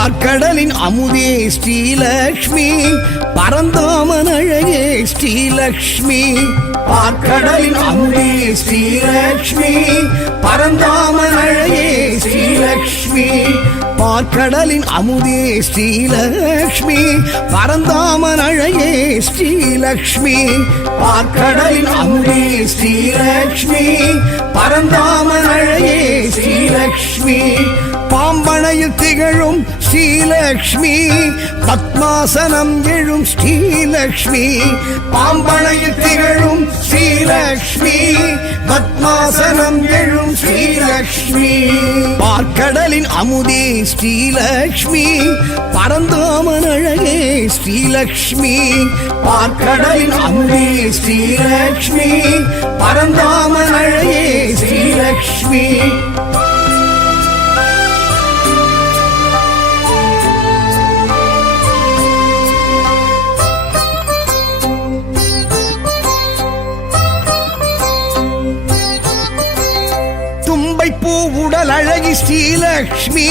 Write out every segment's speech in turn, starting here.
பார்க்கடலின் அமுதே ஸ்ரீலக்ஷ்மி பரந்தாமன் அழகே ஸ்ரீலக்ஷ்மி பார்க்கடலின் அமுதே ஸ்ரீலக்ஷ்மி பரந்தாமன் அழகே ஸ்ரீலக்ஷ்மி பார்க்கடலின் அமுதே ஸ்ரீலக்ஷ்மி பரந்தாமன் அழகே ஸ்ரீலக்ஷ்மி பார்க்கடலின் அமுதே ஸ்ரீலக்ஷ்மி பரந்தாமன் அழகே ஸ்ரீலக்ஷ்மி பாம்பனையில் திகழும் ஸ்ரீலக்ஷ்மி பத்மாசனம் எழும் ஸ்ரீலக்ஷ்மி பாம்பனையில் திகழும் ஸ்ரீலக்ஷ்மி பத்மாசனம் எழும் ஸ்ரீலக்ஷ்மி பார்க்கடலின் அமுதே ஸ்ரீலக்ஷ்மி பரந்தாமன் அழகே ஸ்ரீலக்ஷ்மி பார்க்கடலின் அமுதே ஸ்ரீலக்ஷ்மி பரந்தாமன் அழகே ஸ்ரீலக்ஷ்மி உடல் அழகி ஸ்ரீலக்ஷ்மி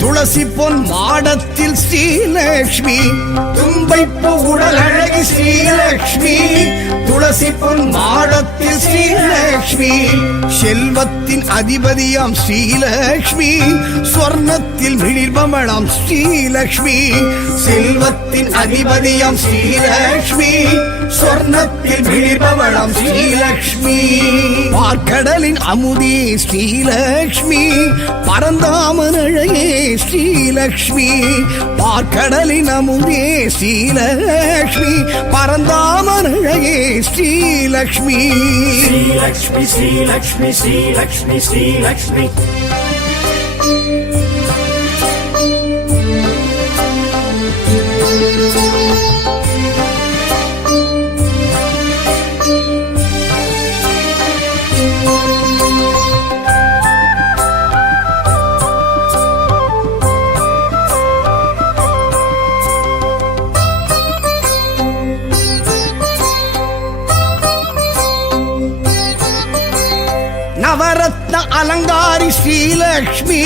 துளசி பொன் மாடத்தில் ஸ்ரீலக்ஷ்மி தும்பைப்பு உடல் அழகி ஸ்ரீலக்ஷ்மி துளசி பொன் மாடத்தில் ஸ்ரீலக்ஷ்மி செல்வத்தின் அதிபதியாம் ஸ்ரீலக்ஷ்மி ஸ்வர்ணத்தில் மிளிர்பமணாம் ஸ்ரீலக்ஷ்மி செல்வத்தின் அதிபதியாம் ஸ்ரீலக்ஷ்மி ஸ்வர்ணத்தில் மிளிர்பமணாம் ஸ்ரீலக்ஷ்மி பார்க்கடலின் அமுதே ஸ்ரீலக்ஷ்மி பரந்தாமன் அழகே ஸ்ரீலக்ஷ்மி பார்க்கடலின் அமுதே ஸ்ரீலக்ஷ்மி பரந்தாமன் அழகே ஸ்ரீலக்ஷ்மி ஸ்ரீலக்ஷ்மி ஸ்ரீலக்ஷ்மி ஸ்ரீலக்ஷ்மி ஸ்ரீலக்ஷ்மி நவரத்ன அலங்காரி ஸ்ரீலக்ஷ்மி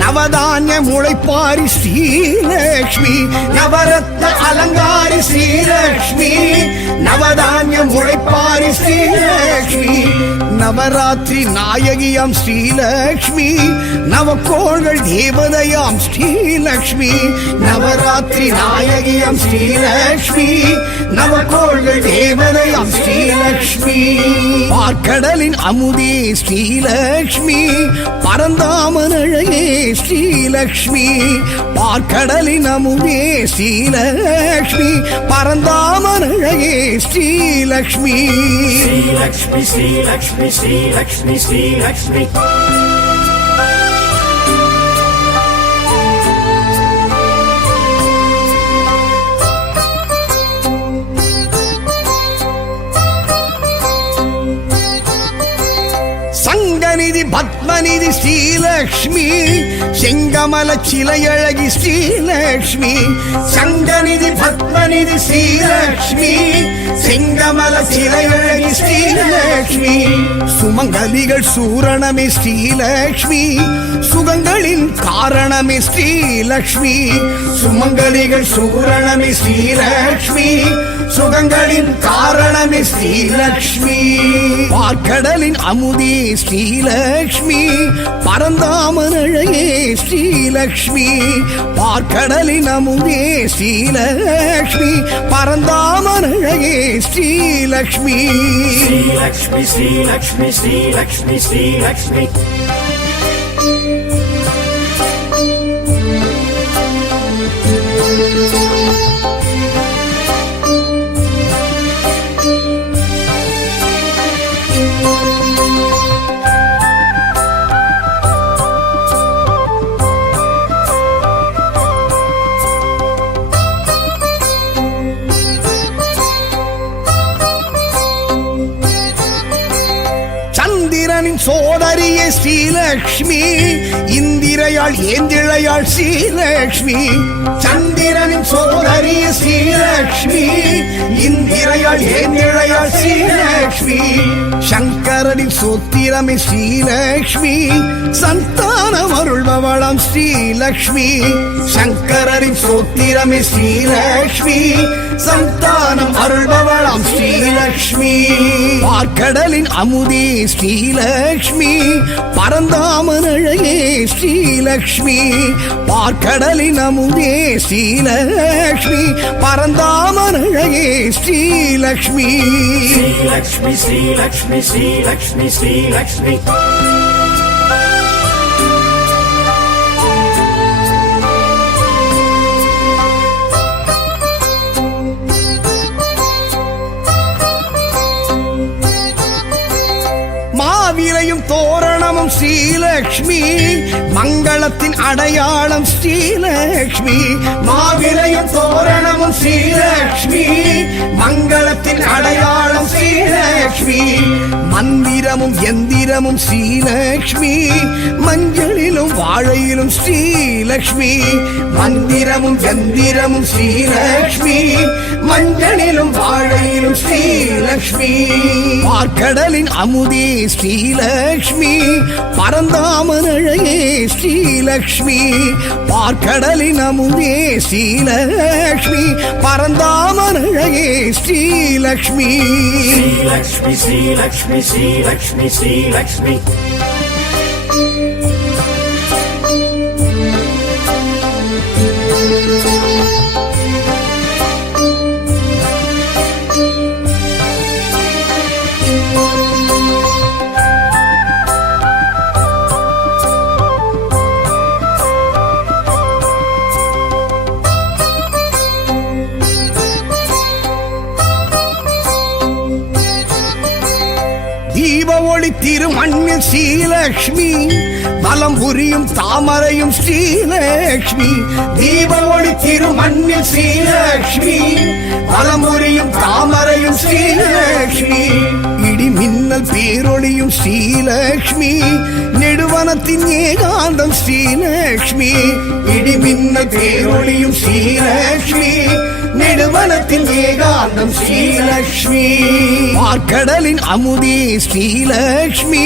நவதானிய முளைப்பாரி ஸ்ரீலக்ஷ்மி நவரத்ன அலங்காரி ஸ்ரீலக்ஷ்மி நவதானிய முளைப்பாரி ஸ்ரீலக்ஷ்மி நவராத்திரி நாயகியாம் ஸ்ரீலக்ஷ்மி நவக்கோள்கள் தேவதையாம் ஸ்ரீலக்ஷ்மி நவராத்திரி நாயகியாம் ஸ்ரீலக்ஷ்மி நவக்கோள்கள் தேவதையாம் ஸ்ரீலக்ஷ்மி பார்க்கடலின் அமுதே ஸ்ரீலக்ஷ்மி பரந்தாமன் அழகே ஸ்ரீலக்ஷ்மி பார்க்கடலின் அமுதே ஸ்ரீலக்ஷ்மி பரந்தாமன் அழகே ஸ்ரீலக்ஷ்மி ஸ்ரீலக்ஷ்மி ஸ்ரீலக்ஷ்மி ஸ்ரீலக்ஷ்மி ஸ்ரீலக்ஷ்மி சங்கநிதி பத்மநிதி ஸ்ரீலக்ஷ்மி செங்கமல சிலையழகி ஸ்ரீலக்ஷ்மி சங்கநிதி பத்மநிதி ஸ்ரீலக்ஷ்மி செங்கமல சிலையழகி ஸ்ரீலக்ஷ்மி சுமங்கலிகள் சூரணமே ஸ்ரீலக்ஷ்மி சுகங்களின் காரணமே ஸ்ரீலக்ஷ்மி சுமங்கலிகள் சூரணமே ஸ்ரீலக்ஷ்மி சுகங்களின் காரணமே ஸ்ரீலக்ஷ்மி பார்க்கடலின் அமுதே ஸ்ரீலக்ஷ்மி பரந்தாமன் அழகே ஸ்ரீலக்ஷ்மி பார்க்கடலின் அமுதே ஸ்ரீலக்ஷ்மி பரந்தாமன் அழகே ஸ்ரீலக்ஷ்மி ஸ்ரீலக்ஷ்மி ஸ்ரீலக்ஷ்மி ஸ்ரீலக்ஷ்மி ஸ்ரீலக்ஷ்மி சோதரியே ஸ்ரீலக்ஷ்மி இந்திரையாள் ஏந்திழையாள் ஸ்ரீலக்ஷ்மி சந்திர சந்திரனின் சோதரிய ஸ்ரீலக்ஷ்மி இந்திரையாள் ஏந்திழையாள் ஸ்ரீலக்ஷ்மி சங்கரனின் சோத்திரமே ஸ்ரீலக்ஷ்மி சந்தானம் அருள்பவளாம் ஸ்ரீலக்ஷ்மி சங்கரனின் சோத்திரமே ஸ்ரீலக்ஷ்மி சந்தானம் அருள்பவளாம் ஸ்ரீலக்ஷ்மி பார்க்கடலின் அமுதே ஸ்ரீலக்ஷ்மி பரந்தாமனழையே ஸ்ரீலக்ஷ்மி பார்க்கடலின் அமுதே ஸ்ரீலக்ஷ்மி பரந்தாமனழையே ஸ்ரீலக்ஷ்மி ஸ்ரீலக்ஷ்மி ஸ்ரீலக்ஷ்மி ஸ்ரீலக்ஷ்மி ஸ்ரீலக்ஷ்மி மாவிலையும் தோரணமும் ஸ்ரீலக்ஷ்மி மங்களத்தின் அடையாளம் ஸ்ரீலக்ஷ்மி மாவிலையும் தோரணமும் ஸ்ரீலக்ஷ்மி மங்களத்தின் அடையாளம் ஸ்ரீலக்ஷ்மி மந்திரமும் எந்திரமும் ஸ்ரீலக்ஷ்மி மஞ்சளிலும் வாழையிலும் ஸ்ரீலக்ஷ்மி மந்திரமும் எந்திரமும் ஸ்ரீலக்ஷ்மி மஞ்சளிலும் வாழையிலும் ஸ்ரீலக்ஷ்மி பார்க்கடலின் அமுதே ஸ்ரீலக்ஷ்மி பரந்தாமனழையே ஸ்ரீலக்ஷ்மி பார்க்கடலின் அமுதே ஸ்ரீலக்ஷ்மி பரந்தாமனழையே ஸ்ரீலக்ஷ்மி ஸ்ரீலக்ஷ்மி ஸ்ரீலக்ஷ்மி ஸ்ரீலக்ஷ்மி ஸ்ரீலக்ஷ்மி தீப ஒளி திருமண்ணில் ஸ்ரீலக்ஷ்மி வலம் புரியும் தாமரையும் ஸ்ரீலக்ஷ்மி தீப ஒளி திருமண்ணில் ஸ்ரீலக்ஷ்மி வலம் புரியும் தாமரையும் ஸ்ரீலக்ஷ்மி இடி மின்னல் பேரொளியும் ஸ்ரீலக்ஷ்மி நெடுவனத்தின் ஏகாந்தம் ஸ்ரீலக்ஷ்மி இடி மின்னல் பேரொளியும் ஸ்ரீலக்ஷ்மி நெடுவனத்தின் ஏகாந்தம் ஸ்ரீலக்ஷ்மி பார்க்கடலின் அமுதே ஸ்ரீலக்ஷ்மி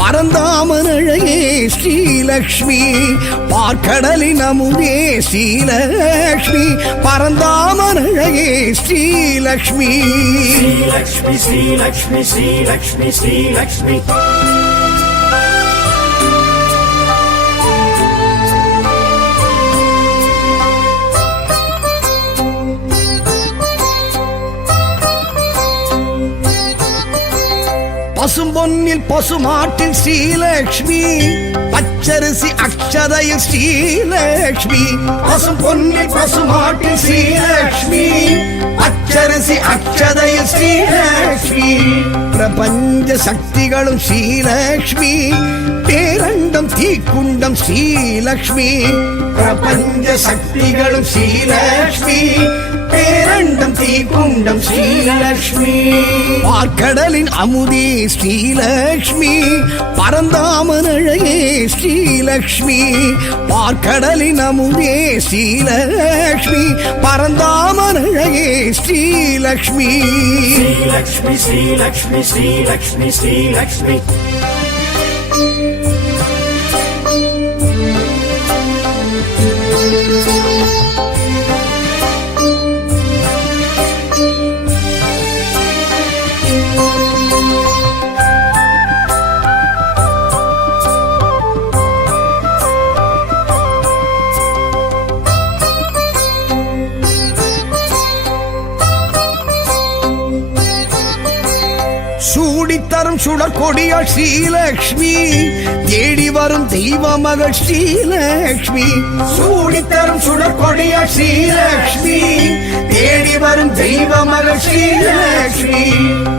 பரந்தாமனழையே ஸ்ரீலக்ஷ்மி பார்க்கடலின் அமுதே ஸ்ரீலக்ஷ்மி பரந்தாமனழையே ஸ்ரீலக்ஷ்மி ஸ்ரீலக்ஷ்மி ஸ்ரீலக்ஷ்மி ஸ்ரீலக்ஷ்மி ஸ்ரீலக்ஷ்மி பசும்பொன்னில் பசுமாட்டில் ஸ்ரீலக்ஷ்மி பச்சரிசி அக்ஷதையில் ஸ்ரீலக்ஷ்மி பசும்பொன்னில் பசுமாட்டில் ஸ்ரீலக்ஷ்மி பச்சரிசி அக்ஷதையில் ஸ்ரீலக்ஷ்மி பிரபஞ்ச சக்திகளும் ஸ்ரீலக்ஷ்மி பேரண்டம் தீக்குண்டம் ஸ்ரீலக்ஷ்மி பிரபஞ்ச சக்திகளும் ஸ்ரீலக்ஷ்மி பேரண்டம் தீக்குண்டம் ஸ்ரீலக்ஷ்மி பார்க்கடலின் அமுதே ஸ்ரீலக்ஷ்மி பரந்தாமனழையே ஸ்ரீலக்ஷ்மி பார்க்கடலின் அமுதே ஸ்ரீலக்ஷ்மி பரந்தாமனழையே ஸ்ரீலக்ஷ்மி ஸ்ரீலக்ஷ்மி ஸ்ரீலக்ஷ்மி ஸ்ரீலக்ஷ்மி ஸ்ரீலக்ஷ்மி சூடித்தரும் சுடற்கொடியாள் ஸ்ரீலக்ஷ்மி தேடி வரும் தெய்வ மகள் ஸ்ரீலக்ஷ்மி சூடித்தரும் சுடற்கொடியாள் ஸ்ரீலக்ஷ்மி தேடி வரும் தெய்வ மகள் ஸ்ரீலக்ஷ்மி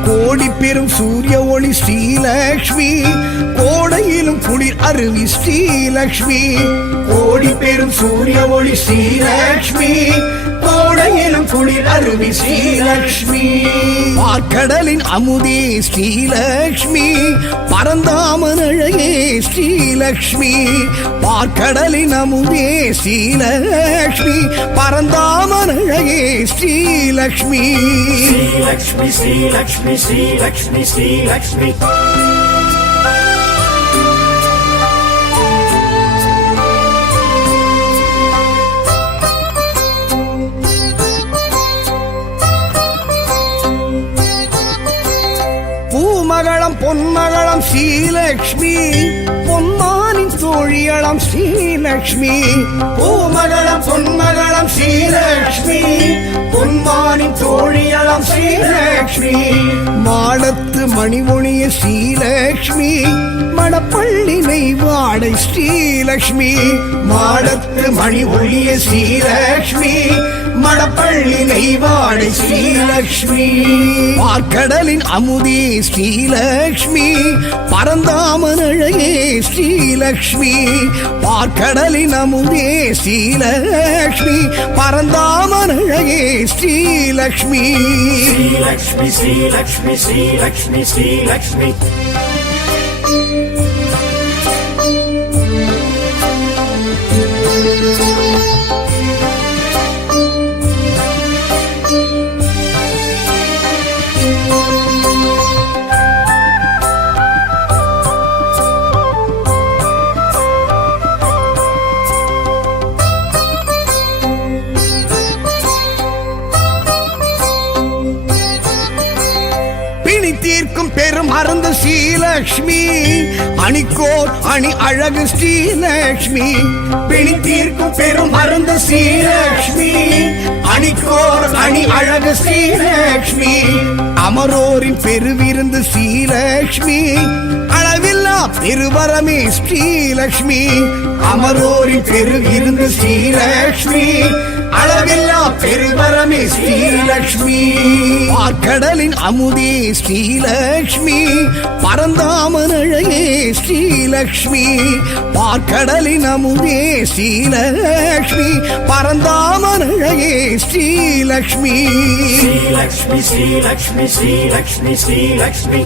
கோடி பெரும் சூரிய ஒளி ஸ்ரீலக்ஷ்மி கோடையிலும் குளிர் அருவி ஸ்ரீலக்ஷ்மி கோடி பெரும் சூரிய ஒளி ஸ்ரீலக்ஷ்மி கோடையிலும் குளிர் அருவி ஸ்ரீலக்ஷ்மி பார்க்கடலின் அமுதே ஸ்ரீலக்ஷ்மி பரந்தாமன் அழகே ஸ்ரீலக்ஷ்மி பார்க்கடலின் அமுதே ஸ்ரீலக்ஷ்மி பரந்தாமன் அழகே ஸ்ரீலக்ஷ்மி ஸ்ரீலக்ஷ்மி ஸ்ரீலக்ஷ்மி ஸ்ரீலக்ஷ்மி ஸ்ரீலக்ஷ்மி பூமகளம் பொன்மகளம் ஸ்ரீலக்ஷ்மி பொன்மானின் தோழியளம் ஸ்ரீலக்ஷ்மி பூமகளம் பொன்மகளம் ஸ்ரீலக்ஷ்மி பொன்மானின் தோழியளம் ஸ்ரீலக்ஷ்மி மாடத்து மணிமொழிய ஸ்ரீலக்ஷ்மி மணப்பள்ளி நெய்வாடை ஸ்ரீலக்ஷ்மி மாடத்து மணி ஒளிய ஸ்ரீலக்ஷ்மி மணப்பள்ளி நெய்வாடை ஸ்ரீலக்ஷ்மி பார்க்கடலின் அமுதே ஸ்ரீலக்ஷ்மி பரந்தாமன் அழகே ஸ்ரீலக்ஷ்மி பார்க்கடலின் அமுதே ஸ்ரீலக்ஷ்மி பரந்தாமன் அழகே ஸ்ரீலக்ஷ்மி ஸ்ரீலக்ஷ்மி ஸ்ரீலக்ஷ்மி ஸ்ரீலக்ஷ்மி ஸ்ரீலக்ஷ்மி தீர்க்கும் பெரும் அருந்த ஸ்ரீலக்ஷ்மி அணிக்கோர் அணி அழகு ஸ்ரீலக்ஷ்மி பிணி தீர்க்கும் பெரும் அருந்த ஸ்ரீலக்ஷ்மி அணிக்கோர் அணி அழகு ஸ்ரீலக்ஷ்மி அமரோரின் பெருவிருந்து ஸ்ரீலக்ஷ்மி அளவில்லா பெருவரமே ஸ்ரீலக்ஷ்மி அமரோரின் பெருவிருந்து ஸ்ரீலக்ஷ்மி அளவில்லா பெருவரமே ஸ்ரீலக்ஷ்மி பார்க்கடலின் அமுதே ஸ்ரீலக்ஷ்மி பரந்தாமன் அழகே ஸ்ரீலக்ஷ்மி பார்க்கடலின் அமுதே ஸ்ரீலக்ஷ்மி பரந்தாமன் அழகே ஸ்ரீலக்ஷ்மி ஸ்ரீலக்ஷ்மி ஸ்ரீலக்ஷ்மி ஸ்ரீலக்ஷ்மி ஸ்ரீலக்ஷ்மி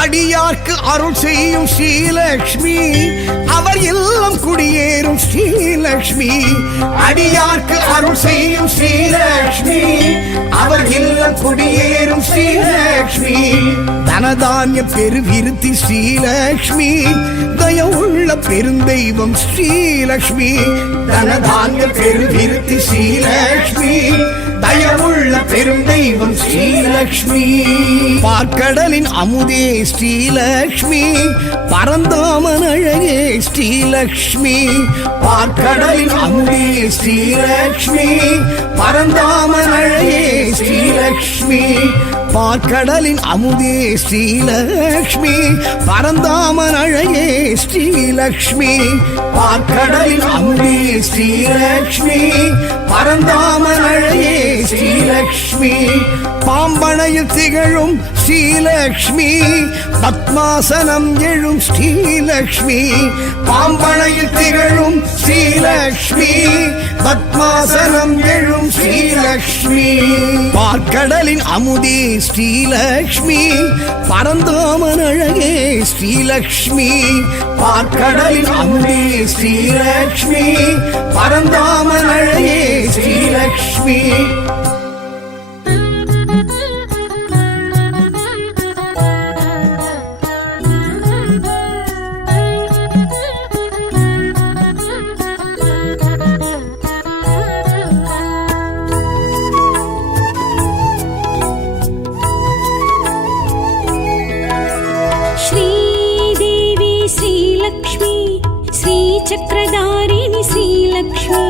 அடியார்க்கு அருள் செய்யும் ஸ்ரீலக்ஷ்மி அவர் இல்லம் குடியேறும் ஸ்ரீலக்ஷ்மி அடியார்க்கு அருள் செய்யும் ஸ்ரீலக்ஷ்மி அவர் இல்லம் குடியேறும் ஸ்ரீலக்ஷ்மி தனதானிய பெருவிருத்தி ஸ்ரீலக்ஷ்மி தயவுள்ள பெருந்தெய்வம் ஸ்ரீலக்ஷ்மி தனதானிய பெருவிருத்தி ஸ்ரீலக்ஷ்மி தயவுள்ள பெருந்தெய்வம் ஸ்ரீலக்ஷ்மி பார்க்கடலின் அமுதே ஸ்ரீலக்ஷ்மி பரந்தாமன் அழகே ஸ்ரீலக்ஷ்மி பார்க்கடலின் அமுதே ஸ்ரீலக்ஷ்மி பரந்தாமன் அழகே ஸ்ரீலக்ஷ்மி பார்க்கடலின் அமுதே ஸ்ரீலக்ஷ்மி பரந்தாமன் அழகே ஸ்ரீலக்ஷ்மி பார்க்கடலின் அமுதே ஸ்ரீலக்ஷ்மி பரந்தாமன் அழகே ஸ்ரீலக்ஷ்மி பாம்பனையில் திகழும் ஸ்ரீலக்ஷ்மி பத்மாசனம் எழும் ஸ்ரீலக்ஷ்மி பாம்பனையில் திகழும் ஸ்ரீலக்ஷ்மி பத்மாசனம் எழும் ஸ்ரீலக்ஷ்மி பார்க்கடலின் அமுதே ஸ்ரீலக்ஷ்மி பரந்தாமன் அழகே ஸ்ரீலக்ஷ்மி பார்க்கடலின் அமுதே ஸ்ரீலக்ஷ்மி பரந்தாமன் அழகே ஸ்ரீலக்ஷ்மி चक्रधारिणी श्रीलक्ष्मी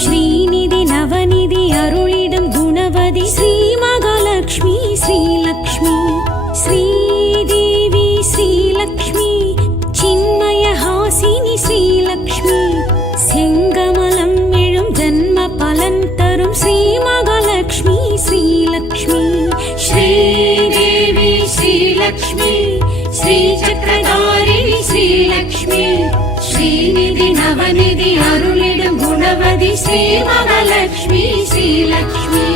श्रीनिधि नवनिधि अरुळिडम गुणवதி श्री महालक्ष्मी श्रीलक्ष्मी श्रीदेवी श्रीलक्ष्मी चिन्मयहासिनी श्रीलक्ष्मी செங்கமலம் எழும் ஜன்ம பலன் தரும் ஸ்ரீ மகாலட்சுமி ஸ்ரீ श्रीलक्ष्मी श्रीदेवी श्रीलक्ष्मी श्रीचक्रधारिणी श्रीलक्ष्मी श्रीनिधि नवनिधि अरुளிடும் गुणवதி श्री महालक्ष्मी श्रीलक्ष्मी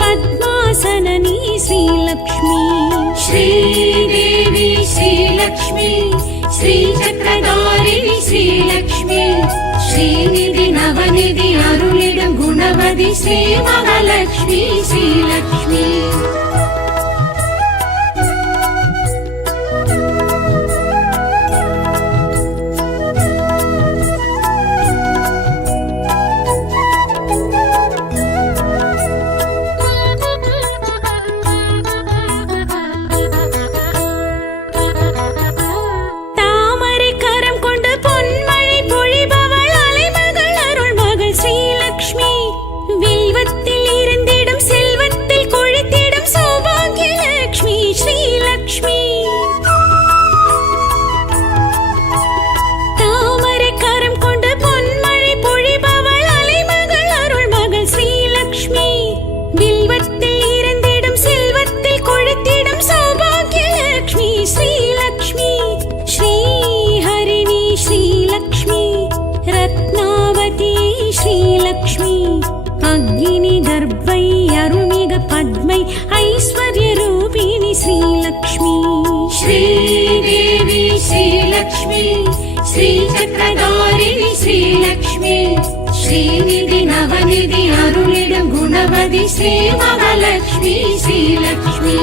पद्मासननी श्रीलक्ष्मी श्रीदेवी श्रीलक्ष्मी श्रीचक्रधारिणी श्रीलक्ष्मी श्रीनिधि नवनिधि अरुளிடும் गुणवதி श्री महालक्ष्मी श्रीलक्ष्मी पद्मै ऐश्वर्यरूपिणी श्रीलक्ष्मी श्रीदेवी श्रीलक्ष्मी श्रीचक्रधारिणी श्रीलक्ष्मी श्रीनिधि नवनिधि अरुளிடும் गुणवதி श्री महालक्ष्मी श्रीलक्ष्मी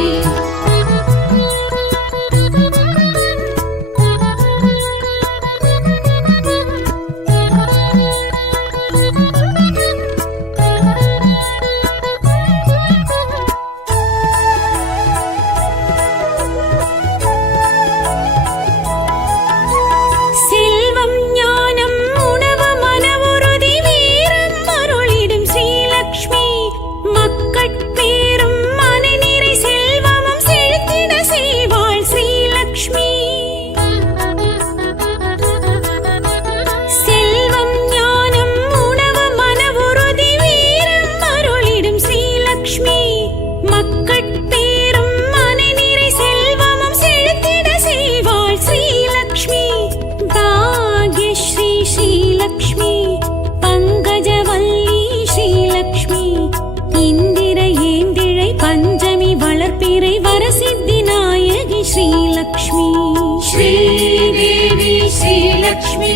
श्रीदेवी श्रीलक्ष्मी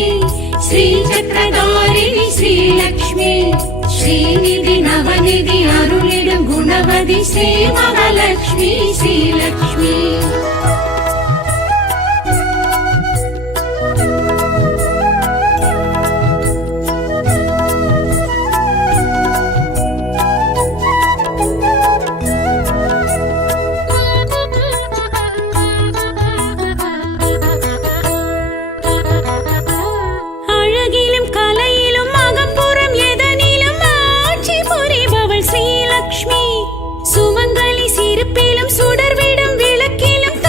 श्रीचक्रधारिणी श्रीलक्ष्मी श्रीनिधि नवनिधि अरुளிடும் गुणवதி श्री महालक्ष्मी श्रीलक्ष्मी சுமங்கலி சிரிப்பிலும் சுடர்விடும் விளக்கிலும்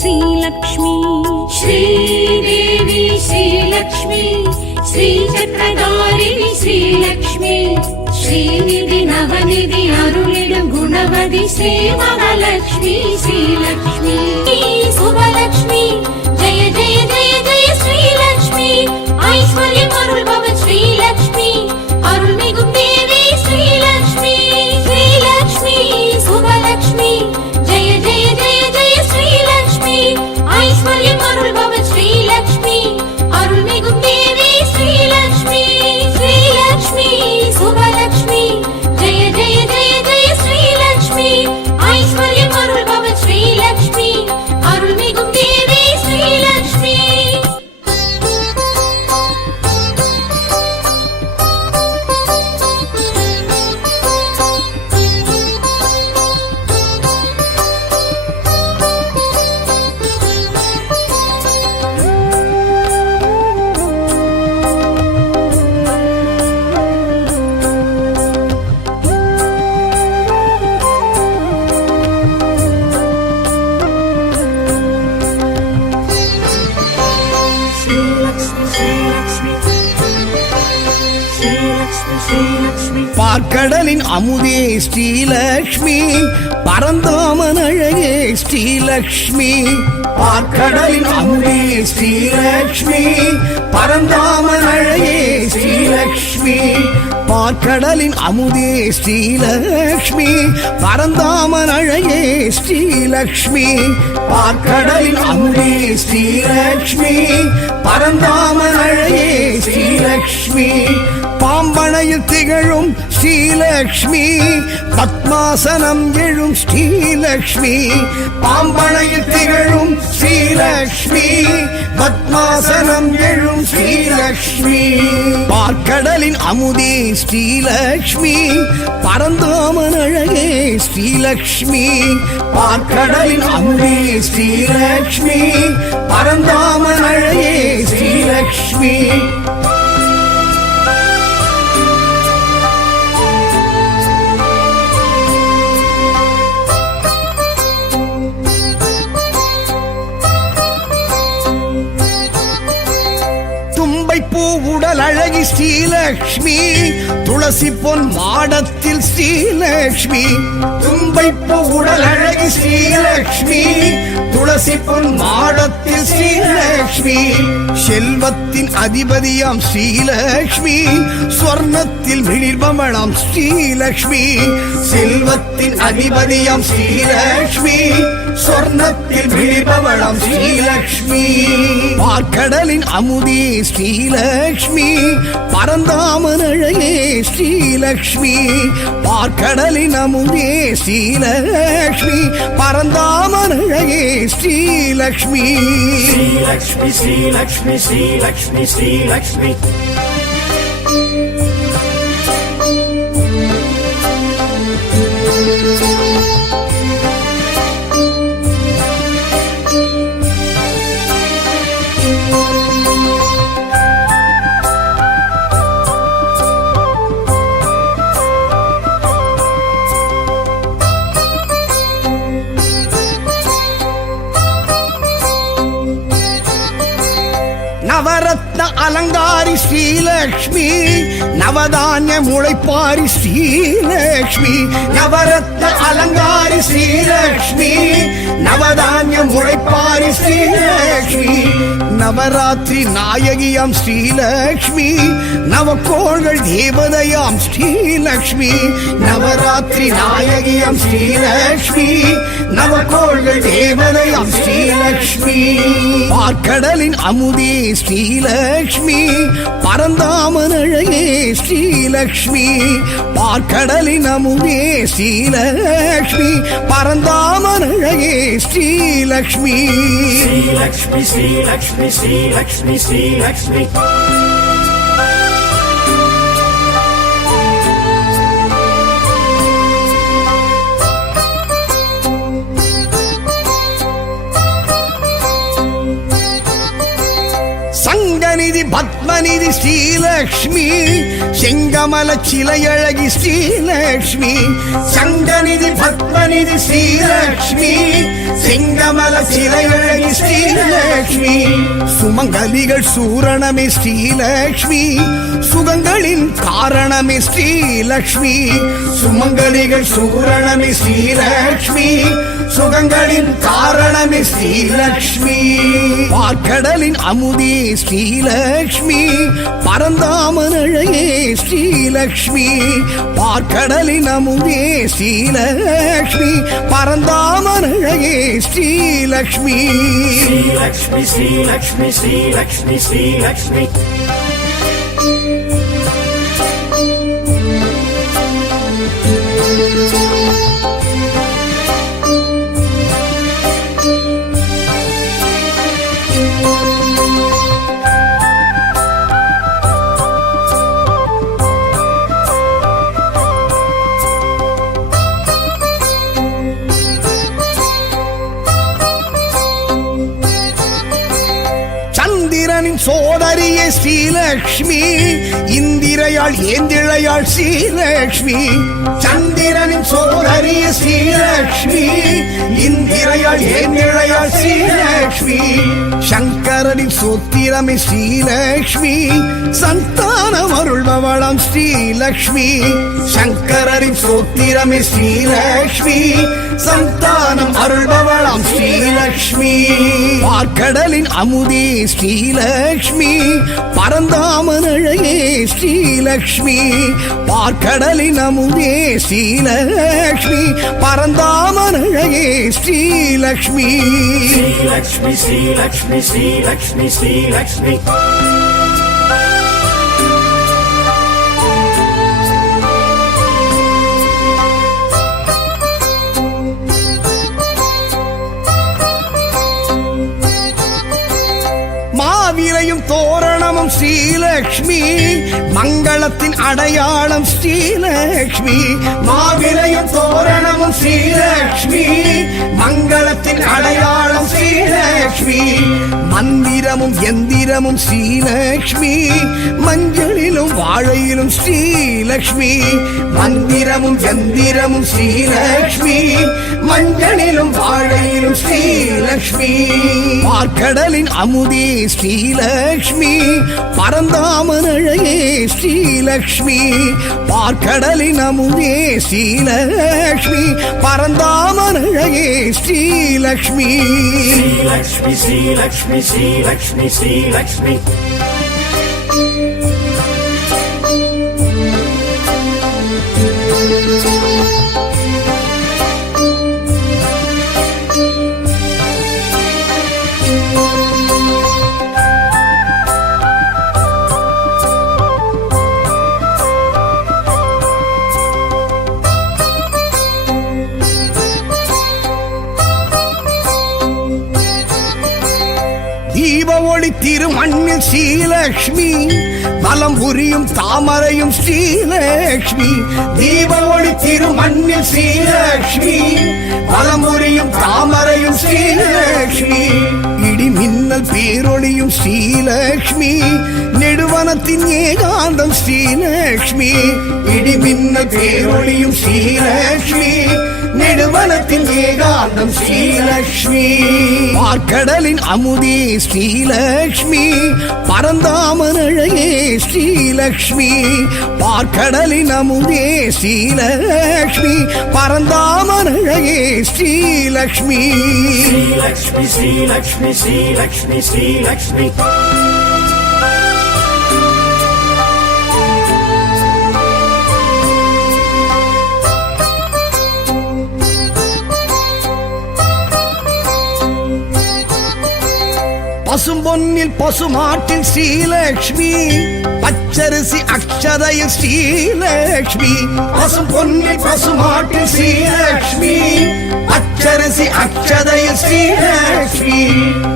श्रीलक्ष्मी श्रीदेवी श्रीलक्ष्मी श्रीचक्रधारिणी श्रीलक्ष्मी श्रीनिधि नवनिधि अरुளிடும் गुणवதி श्री महालक्ष्मी श्रीलक्ष्मी शुभलक्ष्मी जय जय जय जय श्रीलक्ष्मी ऐश्वर्यम् अरुள்பவள் श्रीलक्ष्मी अरुள்மிகும் தேவி श्रीलक्ष्मी श्रीलक्ष्मी शुभलक्ष्मी जय जय जय जय श्रीलक्ष्मी ऐश्वर्यम् अरुள்பவள் श्रीलक्ष्मी अरुள்மிகும் தேவி श्रीलक्ष्मी श्रीलक्ष्मी शुभलक्ष्मी जय जय जय जय श्रीलक्ष्मी ऐश्वर्यम् अरुள்பவள் श्रीलक्ष्मी अरुள்மிகும் தேவி श्रीलक्ष्मी பார்க்கடலின் அமுதே ஸ்ரீலக்ஷ்மி பரந்தாமன் அழகே ஸ்ரீலக்ஷ்மி பார்க்கடலின் அமுதே ஸ்ரீலக்ஷ்மி பரந்தாமன் அழகே ஸ்ரீலக்ஷ்மி பார்க்கடலின் அமுதே ஸ்ரீலக்ஷ்மி பரந்தாமன் அழகே ஸ்ரீலக்ஷ்மி பார்க்கடலின் அமுதே ஸ்ரீலக்ஷ்மி பரந்தாமன் அழகே ஸ்ரீலக்ஷ்மி பாம்பனையில் திகழும் ஸ்ரீலக்ஷ்மி பத்மாசனம் எழும் ஸ்ரீலக்ஷ்மி பாம்பனையில் திகழும் ஸ்ரீலக்ஷ்மி பத்மாசனம் எழும் ஸ்ரீலக்ஷ்மி பார்க்கடலின் அமுதே ஸ்ரீலக்ஷ்மி பரந்தாமன் அழகே ஸ்ரீலக்ஷ்மி பார்க்கடலின் அமுதே ஸ்ரீலக்ஷ்மி பரந்தாமன் அழகே ஸ்ரீலக்ஷ்மி உடல் அழகி ஸ்ரீலக்ஷ்மி துளசி பொன் மாடத்தில் ஸ்ரீலக்ஷ்மி தும்பைப்பூ உடல் அழகி ஸ்ரீலக்ஷ்மி துளசி பொன் மாடத்தில் ஸ்ரீலக்ஷ்மி செல்வத்தின் அதிபதியாம் ஸ்ரீலக்ஷ்மி ஸ்வர்ணத்தில் மிளிர்பவளாம் ஸ்ரீலக்ஷ்மி செல்வத்தின் அதிபதியாம் ஸ்ரீலக்ஷ்மி ஸ்வர்ணத்தில் மிளிர்பவளாம் ஸ்ரீலக்ஷ்மி பார்க்கடலின் அமுதே ஸ்ரீலக்ஷ்மி பரந்தாமன் அழகே ஸ்ரீலக்ஷ்மி பார்க்கடலின் அமுதே ஸ்ரீலக்ஷ்மி பரந்தாமன் அழகே ஸ்ரீலக்ஷ்மி श्रीलक्ष्मी श्रीलक्ष्मी श्रीलक्ष्मी श्रीलक्ष्मी நவரத்ன அலங்காரி ஸ்ரீலக்ஷ்மி நவதானிய முளைப்பாரி ஸ்ரீலக்ஷ்மி நவரத்ன அலங்காரி ஸ்ரீலக்ஷ்மி நவதானிய முளைப்பாரி ஸ்ரீலக்ஷ்மி நவராத்திரி நாயகியாம் ஸ்ரீலக்ஷ்மி நவக்கோள்கள் தேவதையாம் ஸ்ரீலக்ஷ்மி நவராத்திரி நாயகியாம் ஸ்ரீலக்ஷ்மி நவக்கோள்கள் தேவதையாம் ஸ்ரீலக்ஷ்மி பார்க்கடலின் அமுதே ஸ்ரீலக்ஷ்மி பரந்தாமன் அழகே ஸ்ரீலக்ஷ்மி பார்க்கடலின் அமுதே ஸ்ரீலக்ஷ்மி பரந்தாமன் அழகே ஸ்ரீலக்ஷ்மி श्रीलक्ष्मी श्रीलक्ष्मी श्रीलक्ष्मी श्रीलक्ष्मी சங்கனி சங்கநிதி பத்மநிதி ஸ்ரீலக்ஷ்மி செங்கமல சிலையழகி ஸ்ரீலக்ஷ்மி சங்கநிதி பத்மநிதி ஸ்ரீலக்ஷ்மி செங்கமல சிலையழகி ஸ்ரீலக்ஷ்மி சுமங்கலிகள் சூரணமே ஸ்ரீலக்ஷ்மி சுகங்களின் காரணமே ஸ்ரீலக்ஷ்மி சுமங்கலிகள் சூரணமே ஸ்ரீலக்ஷ்மி சுகங்களின் காரணமே ஸ்ரீலக்ஷ்மி பார்க்கடலின் அமுதே ஸ்ரீலக்ஷ்மி பரந்தாமனழையே ஸ்ரீலக்ஷ்மி பார்க்கடலின் அமுதே ஸ்ரீலக்ஷ்மி பரந்தாமனழையே ஸ்ரீலக்ஷ்மி ஸ்ரீலக்ஷ்மி ஸ்ரீலக்ஷ்மி ஸ்ரீலக்ஷ்மி ஸ்ரீலக்ஷ்மி சந்திரனின் சோதரியே ஸ்ரீலக்ஷ்மி இந்திரையாள் ஏந்திழையாள் ஸ்ரீலக்ஷ்மி சந்திரனின் சோதரியே ஸ்ரீலக்ஷ்மி இந்திரையாள் ஏந்திழையாள் ஸ்ரீலக்ஷ்மி சங்கரனின் சோத்திரமே ஸ்ரீலக்ஷ்மி சந்தானம் அருள்பவளாம் ஸ்ரீலக்ஷ்மி சங்கரனின் சோத்திரமே ஸ்ரீலக்ஷ்மி சந்தானம் அருள்பவளாம் ஸ்ரீலக்ஷ்மி பார்க்கடலின் அமுதே ஸ்ரீலக்ஷ்மி பரந்தாமனழையே ஸ்ரீலக்ஷ்மி பார்க்கடலின் அமுதே ஸ்ரீலக்ஷ்மி பரந்தாமனழையே ஸ்ரீலக்ஷ்மி ஸ்ரீலக்ஷ்மி ஸ்ரீலக்ஷ்மி ஸ்ரீலக்ஷ்மி ஸ்ரீலக்ஷ்மி மாவிலையும் தோரணமும் ஸ்ரீலக்ஷ்மி மங்களத்தின் அடையாளம் ஸ்ரீலக்ஷ்மி மாவிலையும் தோரணமும் ஸ்ரீலக்ஷ்மி மங்களத்தின் அடையாளம் ஸ்ரீலக்ஷ்மி மந்திரமும் எந்திரமும் ஸ்ரீலக்ஷ்மி மஞ்சளிலும் வாழையிலும் ஸ்ரீலக்ஷ்மி மந்திரமும் எந்திரமும் ஸ்ரீலக்ஷ்மி மஞ்சளிலும் வாழையிலும் ஸ்ரீலக்ஷ்மி பார்க்கடலின் அமுதே ஸ்ரீலக்ஷ்மி பரந்தாமனழையே ஸ்ரீலக்ஷ்மி பார்க்கடலின் அமுதே ஸ்ரீலக்ஷ்மி பரந்தாமனழையே ஸ்ரீலக்ஷ்மி ஸ்ரீலக்ஷ்மி ஸ்ரீலக்ஷ்மி ஸ்ரீலக்ஷ்மி ஸ்ரீலக்ஷ்மி தீப ஒளி திருமண்ணில் ஸ்ரீலக்ஷ்மி வலம் புரியும் தாமரையும் ஸ்ரீலக்ஷ்மி தீப ஒளி திருமண்ணில் ஸ்ரீலக்ஷ்மி வலம் புரியும் தாமரையும் ஸ்ரீலக்ஷ்மி இடி மின்னல் பேரொளியும் ஸ்ரீலக்ஷ்மி நெடுவனத்தின் ஏகாந்தம் ஸ்ரீலக்ஷ்மி இடி மின்னல் பேரொளியும் ஸ்ரீலக்ஷ்மி நெடுவனத்தின் ஏகாந்தம் ஸ்ரீலக்ஷ்மி பார்க்கடலின் அமுதே ஸ்ரீலக்ஷ்மி பரந்தாமனழையே ஸ்ரீலக்ஷ்மி பார்க்கடலின் அமுதே ஸ்ரீலக்ஷ்மி பரந்தாமனழையே ஸ்ரீலக்ஷ்மி ஸ்ரீலக்ஷ்மி ஸ்ரீலக்ஷ்மி ஸ்ரீலக்ஷ்மி ஸ்ரீலக்ஷ்மி பசும்பொன்னில் பசுமாட்டில் ஸ்ரீலக்ஷ்மி பச்சரிசி அக்ஷதையில் ஸ்ரீலக்ஷ்மி பசும்பொன்னில் பசுமாட்டில் ஸ்ரீலக்ஷ்மி பச்சரிசி அக்ஷதையில் ஸ்ரீலக்ஷ்மி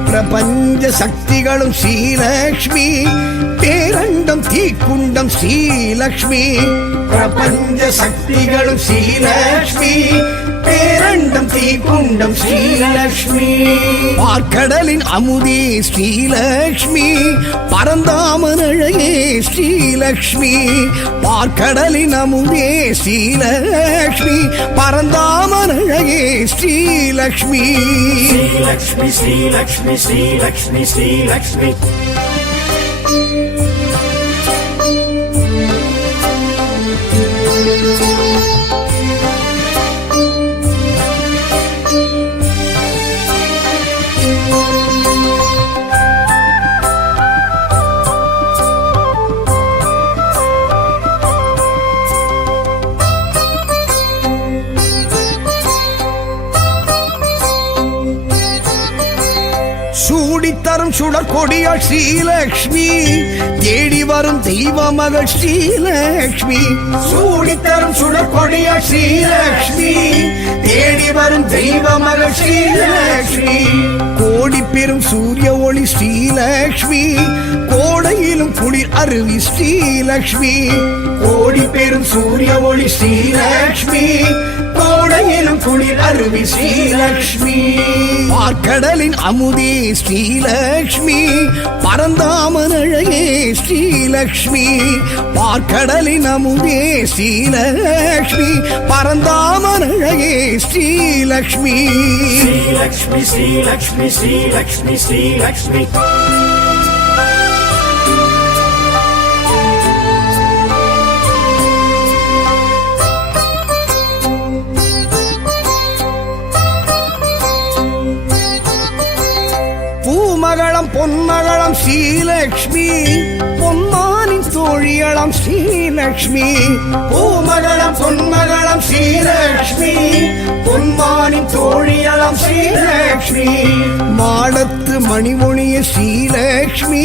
பிரபஞ்ச சக்திகளும் ஸ்ரீலக்ஷ்மி பேரண்டம் தீக்குண்டம் ஸ்ரீலக்ஷ்மி பிரபஞ்ச சக்திகளும் ஸ்ரீலக்ஷ்மி பேரண்டம் தீக்குண்டம் ஸ்ரீலக்ஷ்மி பார்க்கடலின் அமுதே ஸ்ரீலக்ஷ்மி பரந்தாமன் அழகே ஸ்ரீலக்ஷ்மி பார்க்கடலின் அமுதே ஸ்ரீலக்ஷ்மி பரந்தாமன் அழகே ஸ்ரீலக்ஷ்மி ஸ்ரீலக்ஷ்மி ஸ்ரீலக்ஷ்மி ஸ்ரீலக்ஷ்மி ஸ்ரீலக்ஷ்மி சூடித்தரும் சுடற்கொடியாள் ஸ்ரீலக்ஷ்மி தேடி வரும் தெய்வ மகள் ஸ்ரீலக்ஷ்மி சூடித்தரும் சுடற்கொடியாள் ஸ்ரீலக்ஷ்மி தேடி வரும் தெய்வ மகள் ஸ்ரீலக்ஷ்மி கோடி பெரும் சூரிய ஒளி ஸ்ரீலக்ஷ்மி கோடையிலும் குளிர் அருவி ஸ்ரீலக்ஷ்மி கோடி பெரும் சூரிய ஒளி ஸ்ரீலக்ஷ்மி கோடையிலும் குளிர் அருவி ஸ்ரீலக்ஷ்மி பார்க்கடலின் அமுதே ஸ்ரீலக்ஷ்மி பரந்தாமன் அழகே ஸ்ரீலக்ஷ்மி பார்க்கடலின் அமுதே ஸ்ரீலக்ஷ்மி பரந்தாமன் அழகே ஸ்ரீலக்ஷ்மி ஸ்ரீலக்ஷ்மி ஸ்ரீலக்ஷ்மி ஸ்ரீலக்ஷ்மி ஸ்ரீலக்ஷ்மி பூமகளம் பொன்மகளம் ஸ்ரீலக்ஷ்மி பொன்மானின் தோழியளம் ஸ்ரீலக்ஷ்மி பூமகளம் பொன்மகளம் ஸ்ரீலக்ஷ்மி பொன்மானின் தோழியளம் ஸ்ரீலக்ஷ்மி மாடத்து மணிமொழிய ஸ்ரீலக்ஷ்மி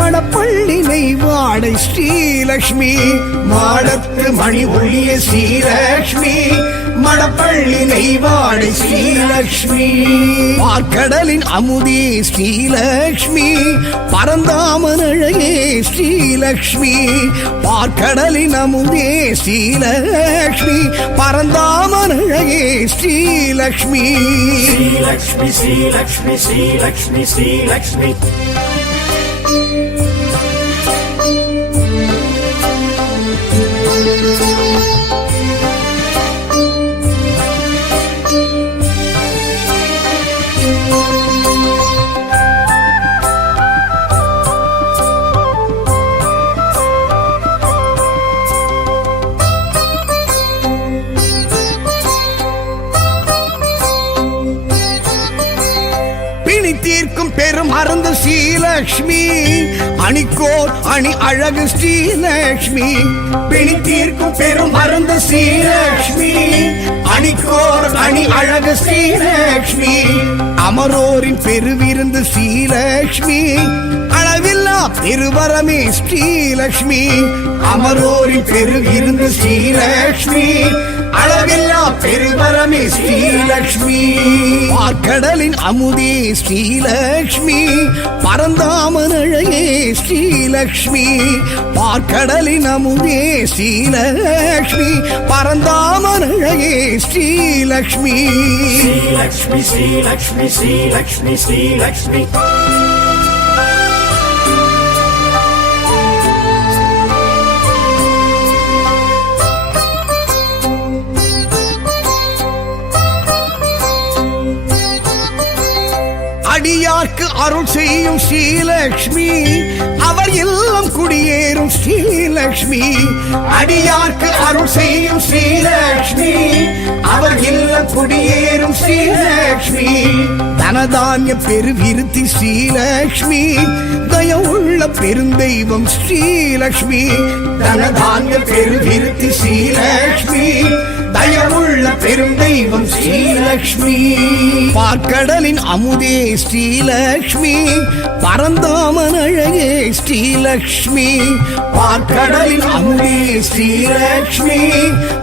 மணப்பள்ளி நெய்வாடை ஸ்ரீலக்ஷ்மி மாடத்து மணிமொழிய ஸ்ரீலக்ஷ்மி மணப்பள்ளி நெய்வாடை ஸ்ரீலக்ஷ்மி பார்க்கடலின் அமுதே ஸ்ரீலக்ஷ்மி பரந்தாமன் அழகே ஸ்ரீலக்ஷ்மி பார்க்கடலின் அமுதே ஸ்ரீலக்ஷ்மி பரந்தாமன் அழகே ஸ்ரீலக்ஷ்மி ஸ்ரீலக்ஷ்மி ஸ்ரீலக்ஷ்மி ஸ்ரீலக்ஷ்மி ஸ்ரீலக்ஷ்மி தீர்க்கும் பெரும் அருந்து ஸ்ரீலக்ஷ்மி அணிக்கோர் அணி அழகு ஸ்ரீலக்ஷ்மி பிணி தீர்க்கும் பெரும் அருந்து ஸ்ரீலக்ஷ்மி அணிக்கோர் அணி அழகு ஸ்ரீலக்ஷ்மி அமரோரின் பெருவிருந்து ஸ்ரீலக்ஷ்மி அளவில்லா பெருவரமே ஸ்ரீலக்ஷ்மி அமரோரின் பெருவிருந்து ஸ்ரீலக்ஷ்மி அளவில்லா பெருவரமே ஸ்ரீலக்ஷ்மி பார்க்கடலின் அமுதே ஸ்ரீலக்ஷ்மி பரந்தாமன் அழகே ஸ்ரீலக்ஷ்மி பார்க்கடலின் அமுதே ஸ்ரீலக்ஷ்மி பரந்தாமன் அழகே ஸ்ரீலக்ஷ்மி ஸ்ரீலக்ஷ்மி ஸ்ரீலக்ஷ்மி ஸ்ரீலக்ஷ்மி ஸ்ரீலக்ஷ்மி அடியார்க்கு அருள் செய்யும் ஸ்ரீலக்ஷ்மி அவர் இல்லம் குடியேறும் ஸ்ரீலக்ஷ்மி அடியார்க்கு அருள் செய்யும் ஸ்ரீலக்ஷ்மி அவர் இல்லம் குடியேறும் ஸ்ரீலக்ஷ்மி தனதானிய பெருவிருத்தி ஸ்ரீலக்ஷ்மி தயவுள்ள பெருந்தெய்வம் ஸ்ரீலக்ஷ்மி தனதானிய பெருவிருத்தி ஸ்ரீலக்ஷ்மி தயவுள்ள பெருந்தெய்வம் ஸ்ரீலக்ஷ்மி பார்க்கடலின் அமுதே ஸ்ரீலக்ஷ்மி பரந்தாமன் அழகே ஸ்ரீலக்ஷ்மி பார்க்கடலின் அமுதே ஸ்ரீலக்ஷ்மி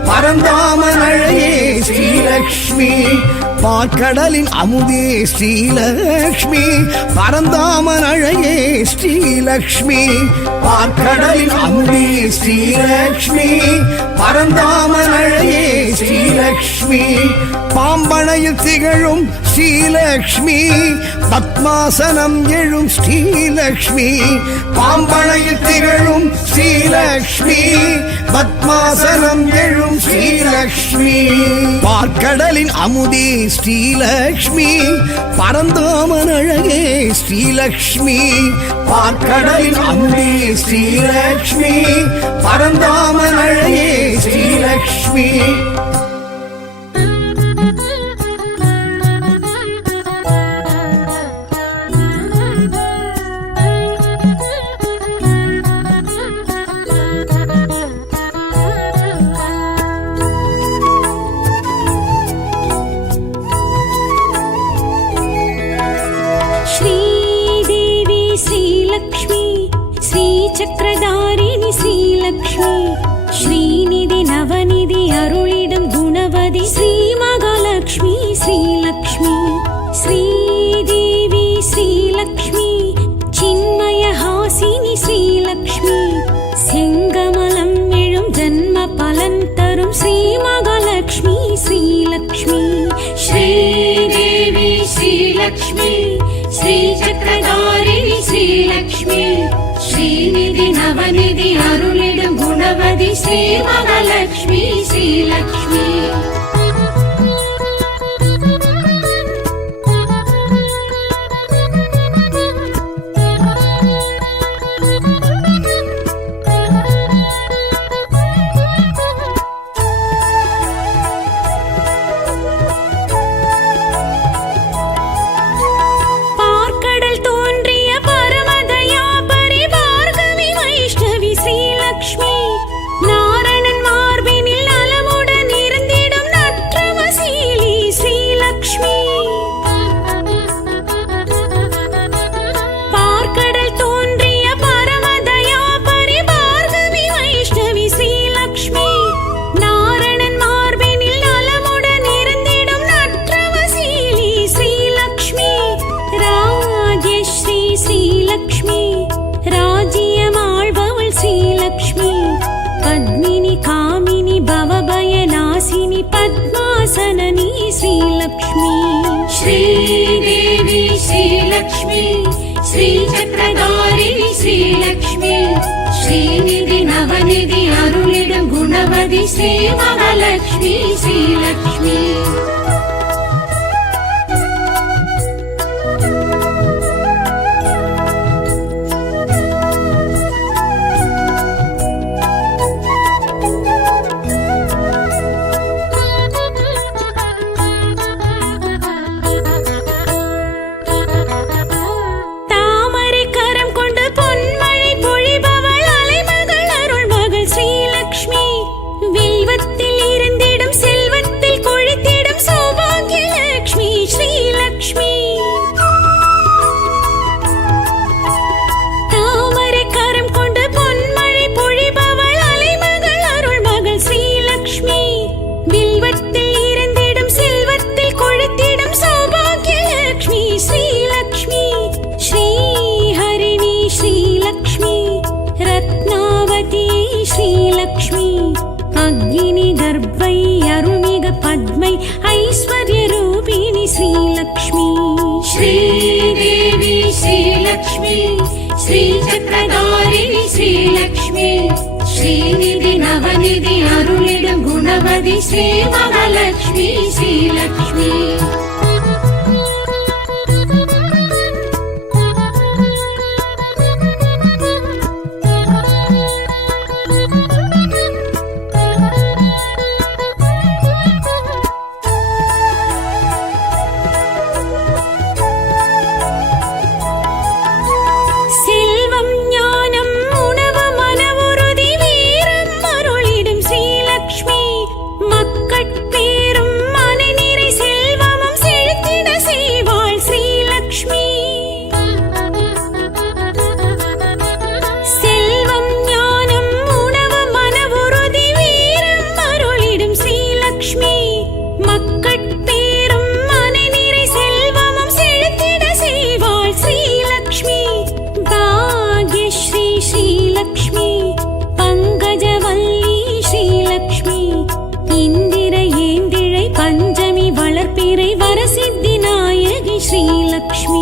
பரந்தாமன் அழகே ஸ்ரீலக்ஷ்மி பார்க்கடலின் அமுதே ஸ்ரீலக்ஷ்மி பரந்தாமன் அழகே ஸ்ரீலக்ஷ்மி பார்க்கடலின் அமுதே ஸ்ரீலக்ஷ்மி பரந்தாமன் அழகே ஸ்ரீலக்ஷ்மி பாம்பனையில் திகழும் ஸ்ரீலக்ஷ்மி பத்மாசனம் எழும் ஸ்ரீலக்ஷ்மி பாம்பனையில் திகழும் ஸ்ரீலக்ஷ்மி பத்மாசனம் எழும் ஸ்ரீலக்ஷ்மி பார்க்கடலின் அமுதே ஸ்ரீலக்ஷ்மி பரந்தாமன் அழகே ஸ்ரீலக்ஷ்மி பார்க்கடலின் அமுதே ஸ்ரீலக்ஷ்மி பரந்தாமன் அழகே ஸ்ரீலக்ஷ்மி சக்கரதாரிணி ஸ்ரீலக்ஷ்மி ஸ்ரீநிதி நவநிதி அருளிடும் குணவதி ஸ்ரீ மகாலட்சுமி ஸ்ரீலக்ஷ்மி ஸ்ரீதேவி ஸ்ரீலக்ஷ்மி சின்மய ஹாசினி ஸ்ரீலக்ஷ்மி செங்கமலம் எழும் ஜன்ம பலன் தரும் ஸ்ரீ மகாலட்சுமி ஸ்ரீலக்ஷ்மி ஸ்ரீதேவி ஸ்ரீலக்ஷ்மி ஸ்ரீ சக்கரதாரிணி ஸ்ரீலக்ஷ்மி ஸ்ரீநிதி நவநிதி அருளிடும் குணவதி ஸ்ரீ மகாலட்சுமி ஸ்ரீலக்ஷ்மி பத்மாசனனி ஸ்ரீலக்ஷ்மி ஸ்ரீதேவி ஸ்ரீலக்ஷ்மி ஸ்ரீ சக்கரதாரிணி ஸ்ரீலக்ஷ்மி ஸ்ரீநிதி நவநிதி அருளிடும் குணவதி ஸ்ரீ மகாலட்சுமி ஸ்ரீலக்ஷ்மி பத்மை ஐஸ்வர்ய ரூபிணி ஸ்ரீலக்ஷ்மி ஸ்ரீதேவி ஸ்ரீலக்ஷ்மி ஸ்ரீ சக்கரதாரிணி ஸ்ரீலக்ஷ்மி ஸ்ரீநிதி நவநிதி அருளிடும் குணவதி ஸ்ரீ மகாலட்சுமி ஸ்ரீலக்ஷ்மி மக்கட்பேரும் மனநிறை செல்வமும் श्रीलक्ष्मी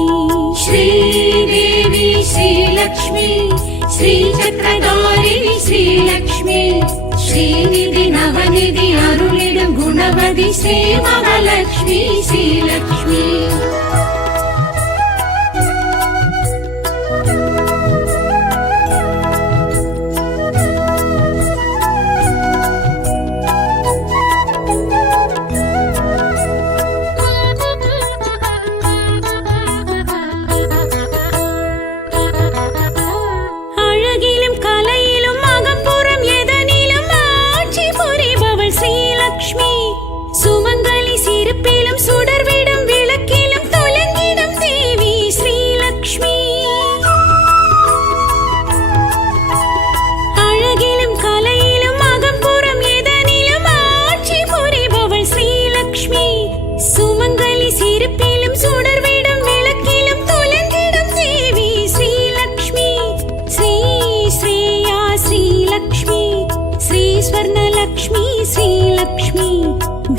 श्रीदेवी श्रीलक्ष्मी श्रीचक्रधारिणी श्रीलक्ष्मी श्रीनिधि नवनिधि अरुளிடும் குணவதி ஸ்ரீ மகாலட்சுமி ஸ்ரீலக்ஷ்மி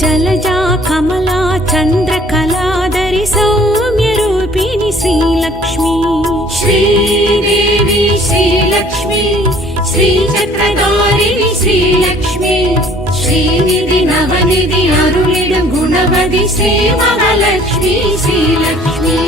जलजा कमला चंद्रकलाधरी सौम्यरूपिणी श्रीलक्ष्मी श्रीदेवी श्रीलक्ष्मी श्रीचक्रधारिणी श्रीलक्ष्मी श्रीनिधि नवनिधि अरुளிடும் குணவதி ஸ்ரீ மகாலட்சுமி ஸ்ரீலக்ஷ்மி